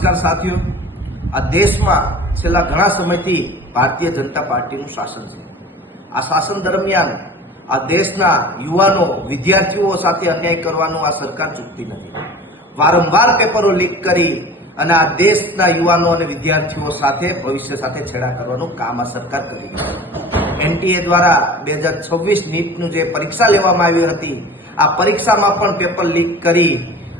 નમસ્કાર સાથીઓ, આ દેશમાં છેલ્લા ઘણા સમયથી ભારતીય જનતા પાર્ટીનું શાસન છે। આ શાસન દરમિયાન આ દેશના યુવાનો વિદ્યાર્થીઓ સાથે અન્યાય કરવાનું આ સરકાર ચૂકતી નથી। વારંવાર પેપરો લીક કરી અને આ દેશના યુવાનો અને વિદ્યાર્થીઓ સાથે ભવિષ્ય સાથે છેડા કરવાનું કામ આ સરકાર કરી રહી છે। એનટીએ દ્વારા 2026 નીટનું જે પરીક્ષા લેવામાં આવી હતી, આ પરીક્ષામાં પણ પેપર લીક કરી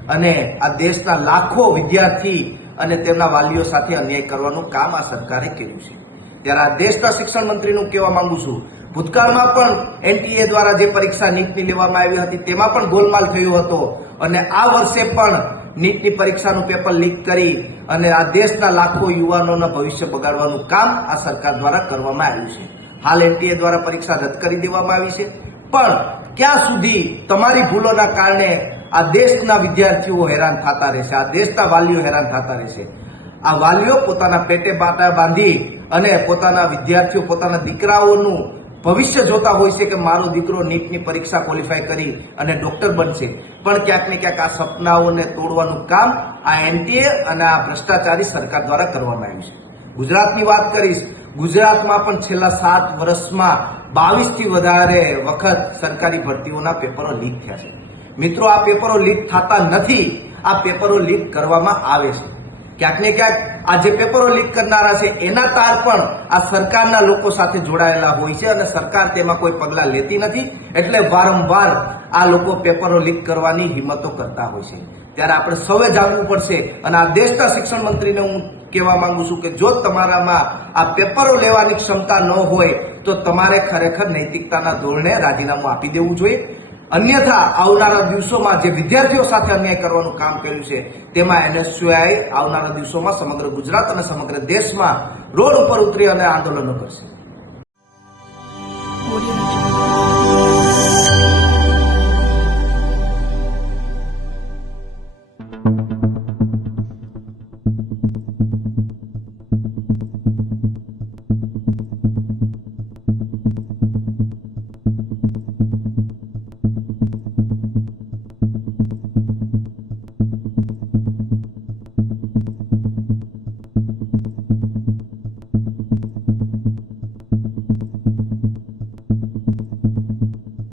અને આ દેશના લાખો વિદ્યાર્થી અને તેમના વાલીઓ સાથે અન્યાય કરવાનું કામ આ સરકારે કર્યું છે। ત્યારે આ દેશના શિક્ષણ મંત્રીનું કહેવા માંગુ છું, ભૂતકાળમાં પણ એનટીએ દ્વારા જે પરીક્ષા નીટની લેવામાં આવી હતી તેમાં પણ ગોલમાલ થયો હતો અને આ વર્ષે પણ નીટની પરીક્ષાનું પેપર લીક કરી અને આ દેશના લાખો યુવાનોના ભવિષ્ય બગાડવાનું કામ આ સરકાર દ્વારા કરવામાં આવ્યું છે। હાલ એનટીએ દ્વારા પરીક્ષા રદ કરી દેવામાં આવી છે, પણ ક્યાં સુધી તમારી ભૂલોના કારણે આ દેશના વિદ્યાર્થીઓ હેરાન થતા રહેશે, આ દેશના વાલીઓ હેરાન થતા રહેશે। આ વાલીઓ પોતાના પેટે બાટા બાંધી અને પોતાના વિદ્યાર્થીઓ, પોતાના દીકરાઓનું ભવિષ્ય જોતા હોય છે કે મારો દીકરો નીટની પરીક્ષા ક્વોલિફાય કરી અને ડોક્ટર બનશે, પણ ક્યાંક ને ક્યાંક આ સપનાઓને તોડવાનું કામ આ એનટીએ અને આ ભ્રષ્ટાચારી સરકાર દ્વારા કરવામાં આવ્યું છે। ગુજરાતની વાત કરીશ, ગુજરાતમાં પણ છેલ્લા 7 વર્ષમાં 22 થી વધારે વખત સરકારી ભરતીઓના પેપરો લીક થયા છે। મિત્રો, આ પેપરો લીક થતા નથી, આ પેપરો લીક કરવામાં આવે છે। ક્યાંક ને ક્યાંક આ જે પેપરો લીક કરનારા છે એના તાર પણ આ સરકારના લોકો સાથે જોડાયેલા હોય છે અને સરકાર તેમાં કોઈ પગલાં લેતી નથી, એટલે વારંવાર આ લોકો પેપરો લીક કરવાની હિંમતો કરતા હોય છે। ત્યારે આપણે સૌએ જાગવું પડશે અને આ દેશના શિક્ષણ મંત્રીને હું કહેવા માંગુ છું કે જો તમારામાં આ પેપરો લેવાની ક્ષમતા ન હોય તો તમારે ખરેખર નૈતિકતાના ધોરણે રાજીનામું આપી દેવું જોઈએ, અન્યથા આવનારા દિવસોમાં જે વિદ્યાર્થીઓ સાથે અન્યાય કરવાનું કામ કર્યું છે તેમાં એનએસયુઆઈ આવનારા દિવસોમાં સમગ્ર ગુજરાત અને સમગ્ર દેશમાં રોડ ઉપર ઉતરી અને આંદોલનો કરશે।